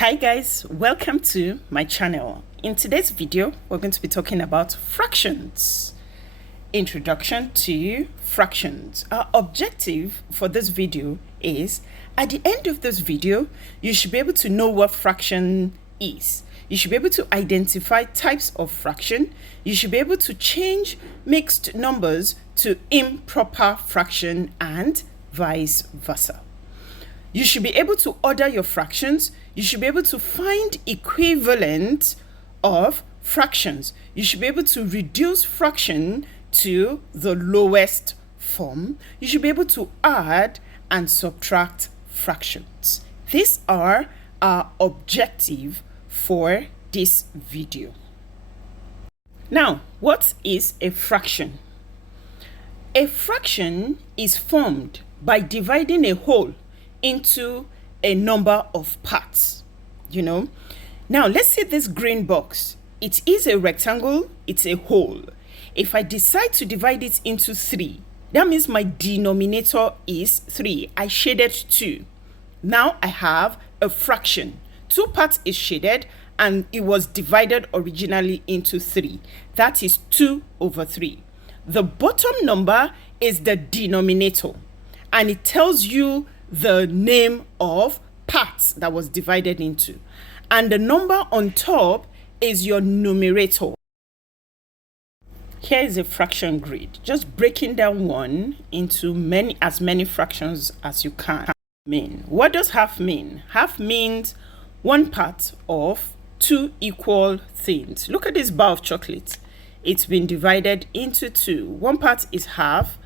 Hi guys, welcome to my channel. In today's video, we're going to be talking about fractions. Introduction to fractions. Our objective for this video is, at the end of this video, you should be able to know what fraction is. You should be able to identify types of fraction. You should be able to change mixed numbers to improper fraction and vice versa. You should be able to order your fractions. You should be able to find equivalent of fractions. You should be able to reduce fraction to the lowest form. You should be able to add and subtract fractions. These are our objective for this video. Now, what is a fraction? A fraction is formed by dividing a whole into a number of parts. Now let's say this green box, it is a rectangle, it's a whole. If I decide to divide it into 3, that means my denominator is 3. I shaded 2. Now I have a fraction. 2 parts is shaded and it was divided originally into 3. That is 2 over 3. The bottom number is the denominator and it tells you the name of parts that was divided into, and the number on top is your numerator. Here is a fraction grid, just breaking down one into as many fractions as you can. What does half mean? Half means one part of two equal things. Look at this bar of chocolate. It's been divided into 2. One part is half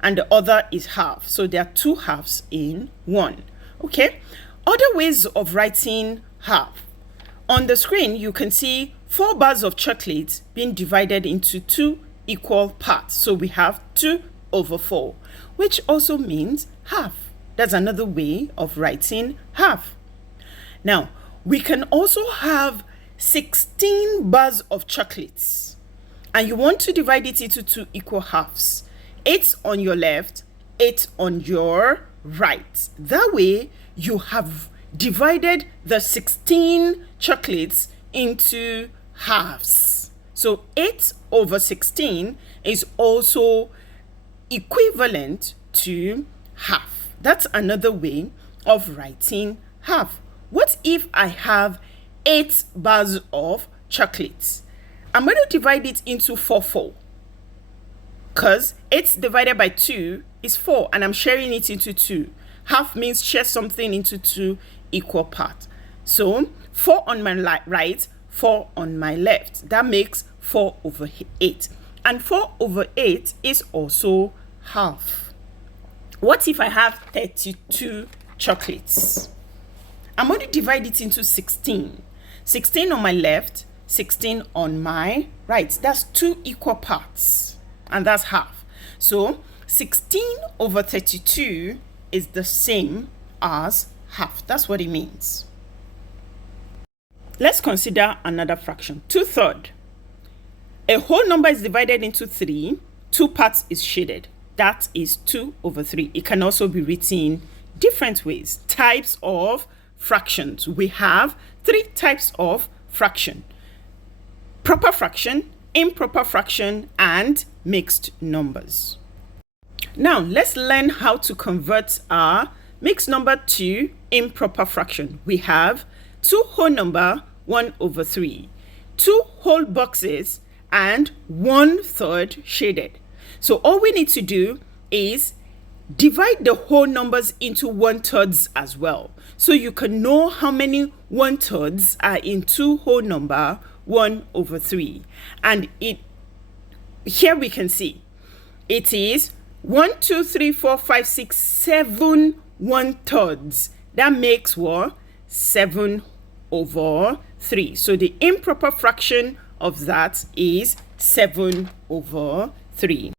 and the other is half. So there are 2 halves in one. Okay. Other ways of writing half. On the screen, you can see 4 bars of chocolate being divided into 2 equal parts. So we have 2 over 4, which also means half. That's another way of writing half. Now, we can also have 16 bars of chocolates, and you want to divide it into 2 equal halves. 8 on your left, 8 on your right. That way, you have divided the 16 chocolates into halves. So 8 over 16 is also equivalent to half. That's another way of writing half. What if I have 8 bars of chocolates? I'm going to divide it into 4, because 8 divided by 2 is 4, and I'm sharing it into 2. Half means share something into 2 equal parts. So 4 on my right, 4 on my left. That makes 4 over 8. And 4 over 8 is also half. What if I have 32 chocolates? I'm going to divide it into 16. 16 on my left, 16 on my right. That's 2 equal parts, and that's half. So 16 over 32 is the same as half. That's what it means. Let's consider another fraction. 2/3. A whole number is divided into 3. 2 parts is shaded. That is 2 over 3. It can also be written different ways. Types of fractions. We have 3 types of fraction: proper fraction, improper fraction, and mixed numbers. Now let's learn how to convert our mixed number to improper fraction. We have 2 whole number, 1 over 3, 2 whole boxes, and 1/3 shaded. So all we need to do is divide the whole numbers into 1/3 as well, so you can know how many 1/3 are in 2 whole number, 1 over 3. And here we can see it is 1, 2, 3, 4, 5, 6, 7 1/3. That makes what? 7 over 3. So the improper fraction of that is 7 over 3.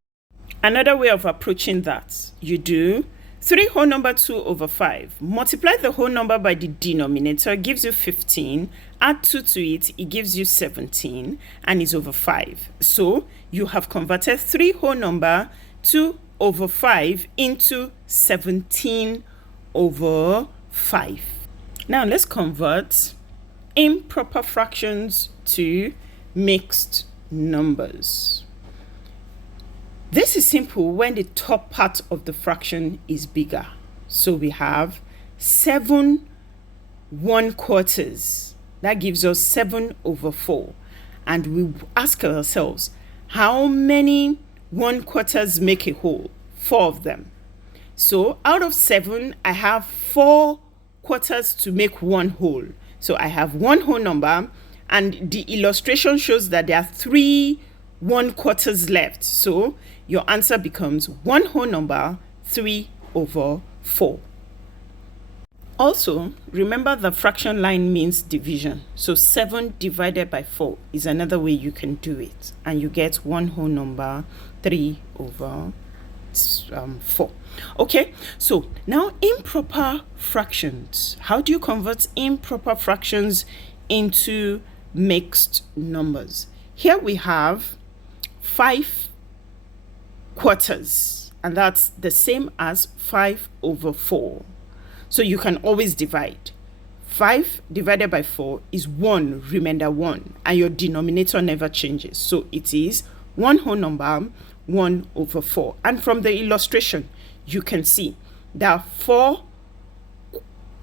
Another way of approaching that, you do 3 whole number 2 over 5. Multiply the whole number by the denominator, gives you 15. Add 2 to it, it gives you 17, and is over 5. So you have converted 3 whole number 2 over 5 into 17 over 5. Now let's convert improper fractions to mixed numbers. This is simple when the top part of the fraction is bigger. So we have 7 1/4. That gives us 7/4. And we ask ourselves, how many 1/4 make a whole? 4 of them. So out of 7, I have 4 quarters to make one whole. So I have one whole number, and the illustration shows that there are 3 1/4 left. So your answer becomes one whole number 3/4. Also, remember the fraction line means division. So 7 divided by 4 is another way you can do it. And you get one whole number 3/4. Okay, so now improper fractions. How do you convert improper fractions into mixed numbers? Here we have 5/4, and that's the same as 5/4. So you can always divide. 5 divided by 4 is 1, remainder 1, and your denominator never changes. So it is one whole number 1/4. And from the illustration, you can see that 4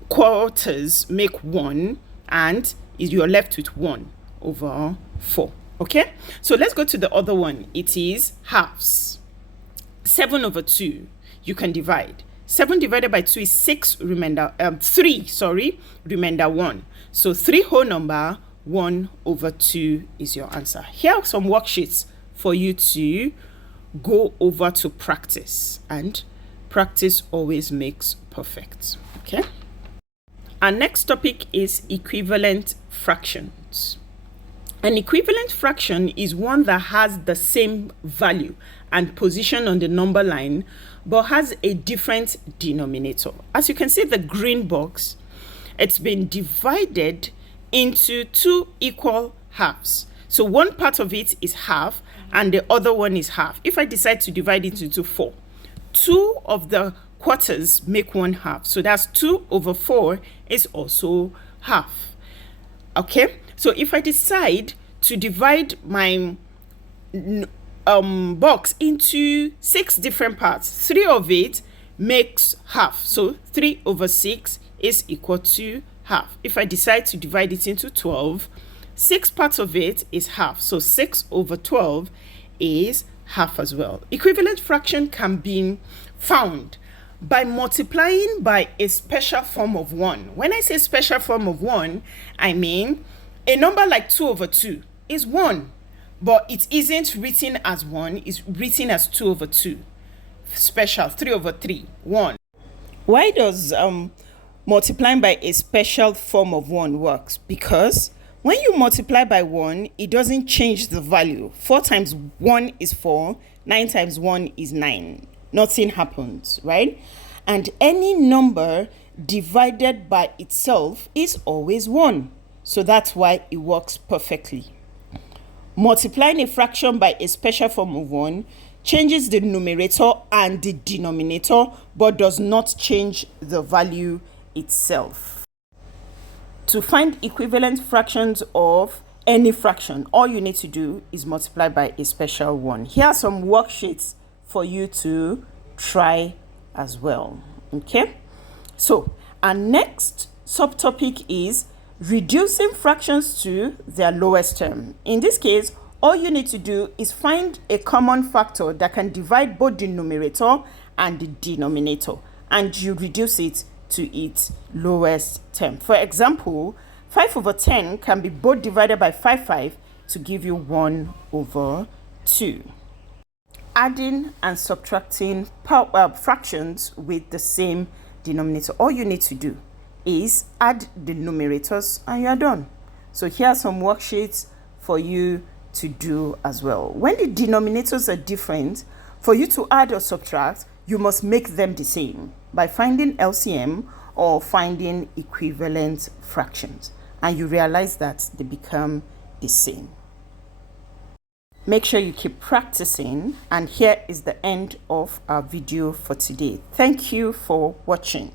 quarters make 1, and you're left with 1/4. Okay, so let's go to the other one. It is halves. 7/2. You can divide. 7 divided by 2 is 6, remainder 3, remainder 1. So 3 whole number 1/2 is your answer. Here are some worksheets for you to go over to practice, and practice always makes perfect. Okay, our next topic is equivalent fractions. An equivalent fraction is one that has the same value and position on the number line, but has a different denominator. As you can see, the green box, it's been divided into 2 equal halves. So one part of it is half and the other one is half. If I decide to divide it into 4, 2 of the quarters make 1/2. So that's 2/4 is also half. Okay, so if I decide to divide my box into 6 different parts, 3 of it makes half. So 3/6 is equal to half. If I decide to divide it into 12, 6 parts of it is half. So 6/12 is half as well. Equivalent fraction can be found by multiplying by a special form of 1. When I say special form of 1, I mean a number like 2/2 is 1, but it isn't written as 1, it's written as 2/2. Special 3/3, 1. Why does multiplying by a special form of 1 works? Because when you multiply by 1, it doesn't change the value. 4 times 1 is 4, 9 times 1 is 9. Nothing happens, right? And any number divided by itself is always 1. So that's why it works perfectly. Multiplying a fraction by a special form of 1 changes the numerator and the denominator, but does not change the value itself. To find equivalent fractions of any fraction, all you need to do is multiply by a special one. Here are some worksheets for you to try as well. Okay, so our next subtopic is reducing fractions to their lowest term. In this case, all you need to do is find a common factor that can divide both the numerator and the denominator, and you reduce it to its lowest term. For example, 5/10 can be both divided by 5 to give you 1/2. Adding and subtracting fractions with the same denominator. All you need to do is add the numerators and you're done. So here are some worksheets for you to do as well. When the denominators are different, for you to add or subtract, you must make them the same by finding LCM or finding equivalent fractions, and you realize that they become the same. Make sure you keep practicing, and here is the end of our video for today. Thank you for watching.